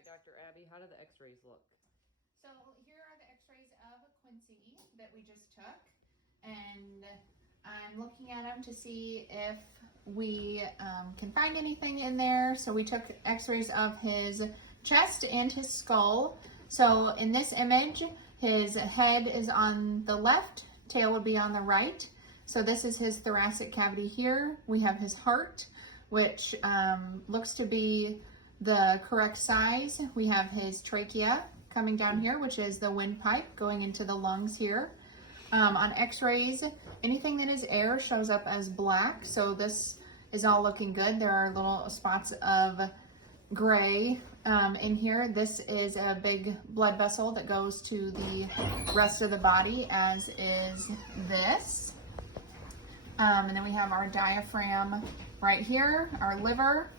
right, Dr. Abby, how do the x-rays look? So here are the x-rays of Quincy that we just took, and I'm looking at them to see if we can find anything in there. So we took x-rays of his chest and his skull. So in this image, his head is on the left, tail would be on the right. So this is his thoracic cavity here. We have his heart, which looks to be the correct size. We have his trachea coming down here, which is the windpipe going into the lungs here. On x-rays, anything that is air shows up as black, so this is all looking good. There are little spots of gray in here. This is a big blood vessel that goes to the rest of the body, as is this. And then we have our diaphragm right here. Our liver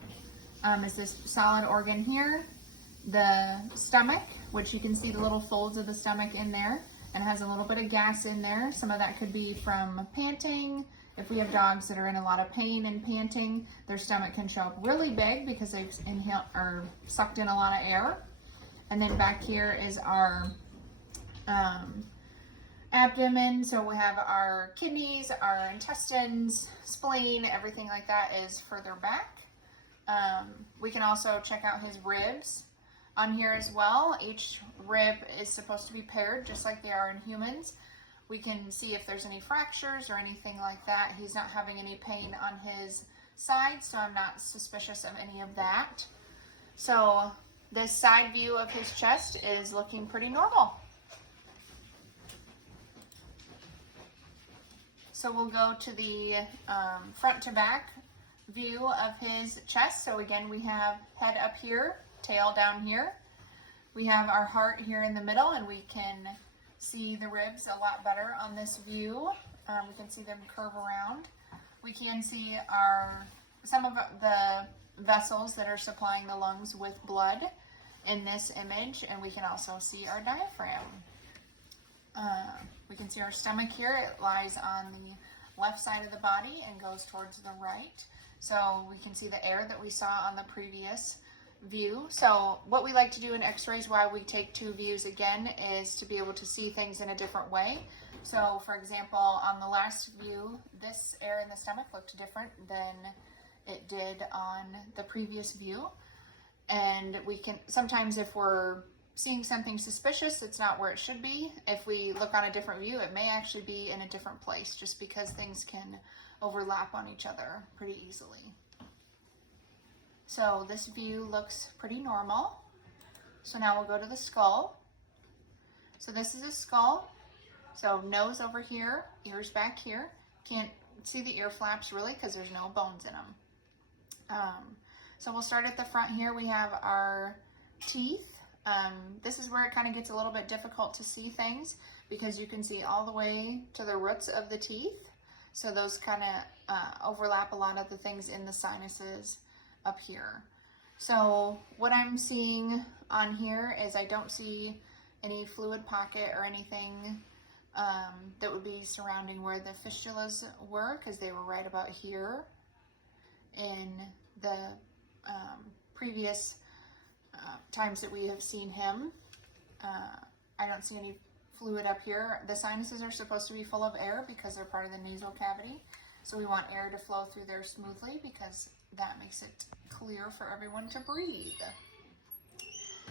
is this solid organ here. The stomach, which you can see the little folds of the stomach in there, and has a little bit of gas in there. Some of that could be from panting. If we have dogs that are in a lot of pain and panting, their stomach can show up really big because they've inhaled or sucked in a lot of air. And then back here is our abdomen. So we have our kidneys, our intestines, spleen, everything like that is further back. We can also check out his ribs on here as well. Each rib is supposed to be paired just like they are in humans. We can see if there's any fractures or anything like that. He's not having any pain on his side, so I'm not suspicious of any of that. So this side view of his chest is looking pretty normal. So we'll go to the front to back view of his chest. So again, we have head up here, tail down here. We have our heart here in the middle, and we can see the ribs a lot better on this view. We can see them curve around. We can see some of the vessels that are supplying the lungs with blood in this image, and we can also see our diaphragm. We can see our stomach here. It lies on the left side of the body and goes towards the right. So we can see the air that we saw on the previous view. So what we like to do in x-rays, why we take two views again, is to be able to see things in a different way. So for example, on the last view, this air in the stomach looked different than it did on the previous view. And we can, sometimes if we're seeing something suspicious, it's not where it should be. If we look on a different view, it may actually be in a different place, just because things can overlap on each other pretty easily. So this view looks pretty normal. So now we'll go to the skull. So this is a skull. So nose over here, ears back here. Can't see the ear flaps really because there's no bones in them. So we'll start at the front here. We have our teeth. This is where it kind of gets a little bit difficult to see things because you can see all the way to the roots of the teeth. So those kind of overlap a lot of the things in the sinuses up here. So what I'm seeing on here is I don't see any fluid pocket or anything that would be surrounding where the fistulas were, because they were right about here in the previous times that we have seen him. I don't see any fluid up here. The sinuses are supposed to be full of air because they're part of the nasal cavity. So we want air to flow through there smoothly because that makes it clear for everyone to breathe.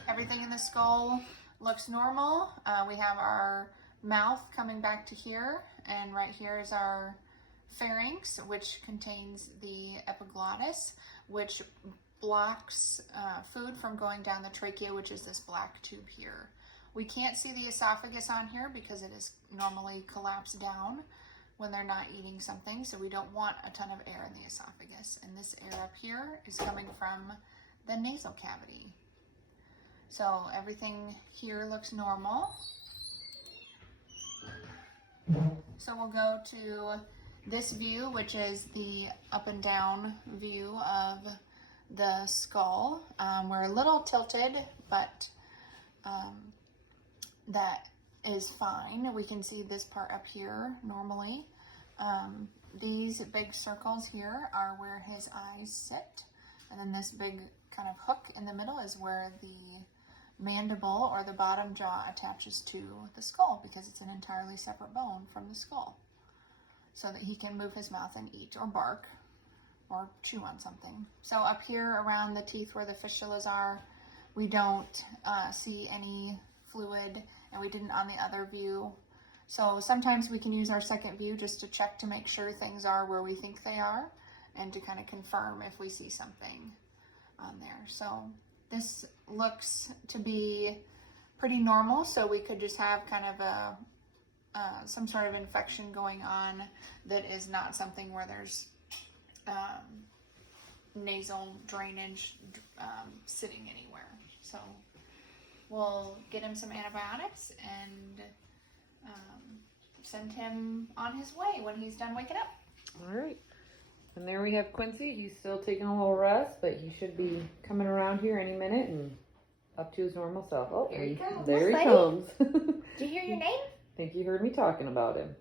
Everything in the skull looks normal. We have our mouth coming back to here, and right here is our pharynx, which contains the epiglottis, which blocks food from going down the trachea, which is this black tube here. We can't see the esophagus on here because it is normally collapsed down when they're not eating something, so we don't want a ton of air in the esophagus. And this air up here is coming from the nasal cavity. So everything here looks normal. So we'll go to this view, which is the up and down view of the skull. We're a little tilted, but that is fine. We can see this part up here normally. These big circles here are where his eyes sit, and then this big kind of hook in the middle is where the mandible or the bottom jaw attaches to the skull, because it's an entirely separate bone from the skull, so that he can move his mouth and eat or bark or chew on something. So up here around the teeth where the fistulas are, we don't see any fluid, and we didn't on the other view. So sometimes we can use our second view just to check to make sure things are where we think they are, and to kind of confirm if we see something on there. So this looks to be pretty normal, so we could just have kind of a some sort of infection going on that is not something where there's nasal drainage sitting anywhere. So we'll get him some antibiotics and send him on his way when he's done waking up. All right. And there we have Quincy. He's still taking a little rest, but he should be coming around here any minute and up to his normal self. Oh, Here he comes. There he Buddy. comes. Did you hear your name? I think you heard me talking about him.